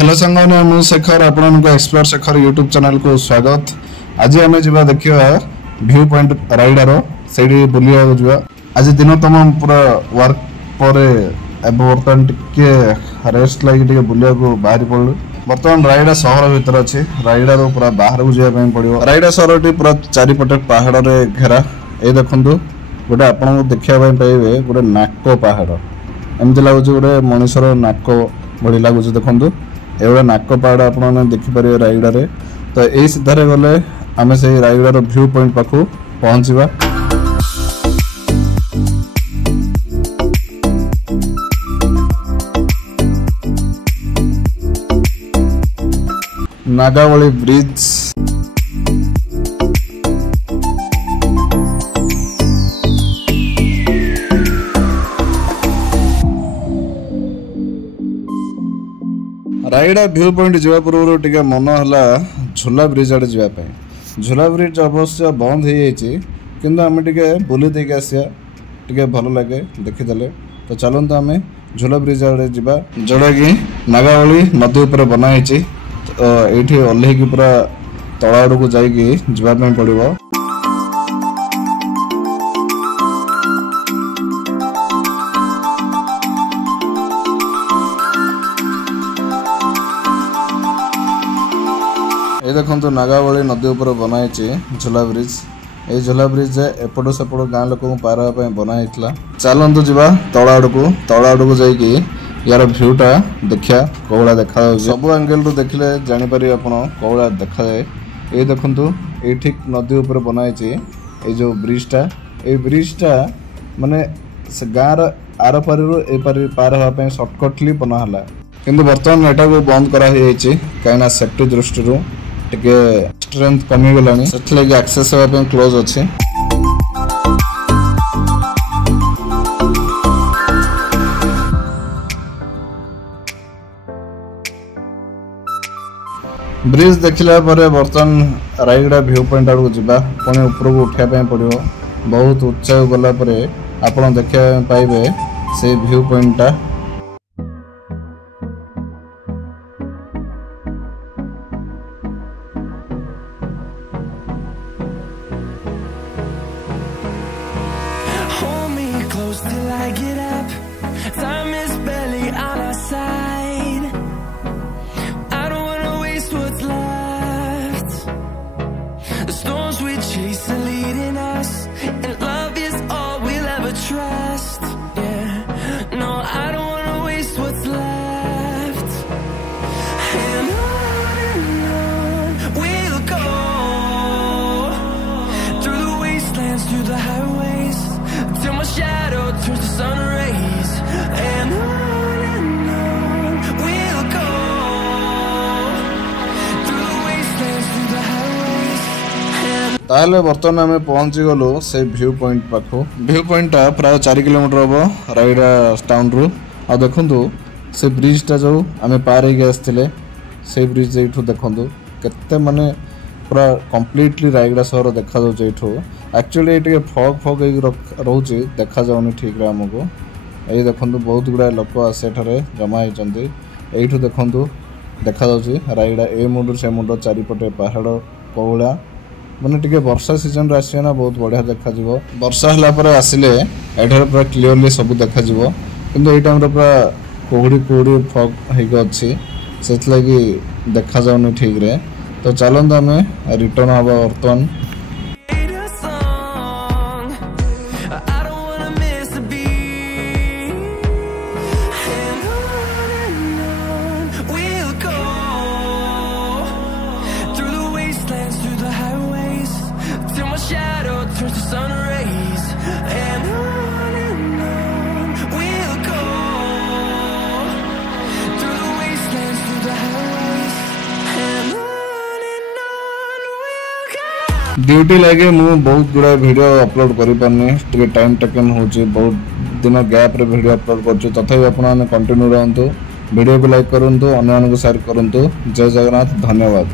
Hello सांगने मु शेखर आपन explore Shekhar YouTube channel को स्वागत। आज आम जा देखा व्यू पॉइंट रायडार से बुलिया जा। आज दिन तमाम पूरा वर्क पर बर्तमान टिके रेस्ट लगे बुलिया को बाहरी पड़ू। बर्तमान रायडा सहर भीतर अच्छे रायडार पूरा बाहर को जावाई पड़ो। रायडा सहर पूरा चारिपटे पहाड़ रे घेरा। ये देखु गोटे आपको देखापी पाइबे गोटे नाक पहाड़ एमती लगुच गोटे मनुष्यर नाक भली लगुच। देखो एवढा नाक पहाड़ आप देखिपारे रायगड़ा रे। तो यही सीधारे गले आम से रायगड़ार व्यू पॉइंट पाखु पहुँचवा। Nagavali bridge Rayagada view point जावा पूर्व टिके मन है झूला ब्रिज आड़े जावाई। झूला ब्रिज अवश्य बंद हो जाइए किंतु आम टिके बुली देके आसिया टिके भल लगे देखीदे। तो चलते आम झूला ब्रिज आड़े जावा जोड़ा कि नागावली नदी उपर बनाई। तो ये ओह्लैक पूरा तल आड़ को जावाई पड़ो। ये देखो नागावली नदी उपर बनाई झूला ब्रिज। ये झूला ब्रिज एपट सेपट गाँ लोक पार बनाई। चलतु जा तल आड़ को जाकि यार भ्यूटा देखा कौड़ा देखा सब एंगल रू देखले जापर आप कौड़ा देखा जाए। ये देखु ये ठीक नदी उपर बनाई ये जो ब्रिजटा ये ब्रिजटा माने से गाँव आर पारि पार हाँपाई सर्टकटली बनाला किंतु बर्तमान एटा को बंद कराई कहीं सेफ्टी दृष्टि टिके स्ट्रेंथ कमी गलानी से लगे एक्सेस होगा क्लोज अच्छे। ब्रिज देखला पर बर्तमान रायगड़ा व्यू पॉइंट आड़ को जा पुणी ऊपर को उठाई पड़ो। बहुत उच्चा गला आप देखा पाइबे से view पॉइंटा। Till I get up, time is barely on our side. I don't wanna waste what's left. The storms we chase are leading us, and love is all we'll ever trust. Yeah, no, I don't wanna waste what's left. And on we'll go, through the wastelands, through the highways, till my shadow turns to sun rays. And on we'll go, through the wastelands, through the highways. ताहले बर्तमान आम पहुँची गलु से view point पाखु। View point प्राय 4 kilometre हम Rayagada town रु। आ देखु से ब्रिजटा जो आम पार आसते से ब्रिज ये देखु केते माने पूरा कंप्लीटली रायगड़ा सहर देखा जाऊँ। एक्चुअली ये फग फग रोचे देखा जाऊनी ठीक रे आमको। ये देखो बहुत गुड़ाए लोक आसे जमा होती। यू देखु देखा रायगड़ा ए मुंड से मुंड चारिपटे पहाड़ कौला माने टिके वर्षा सीजन आसे ना बहुत बढ़िया देखा। वर्षा है आसिले एठार पूरा क्लीयरली सब देखा किंतु ये टाइम पूरा कुहुड़ी कुहुड़ी फग होगी अच्छी से देखा जाऊनी ठीक रे। तो चलते आम रिटर्न हवा बर्तमान। Shadow turns to sun rays. And on we'll go, through the wastelands, through the highways. And on we'll go. Duty लगे मु बहुत गुड़ा वीडियो अपलोड करि पारनी टिके टाइम टेकन होची। बहुत दिन गैप रे वीडियो अपलोड करछु तथापि आपण कंटिन्यू रहंतु। वीडियो को लाइक करंतु अन्य को शेयर करंतु। जय जगन्नाथ धन्यवाद।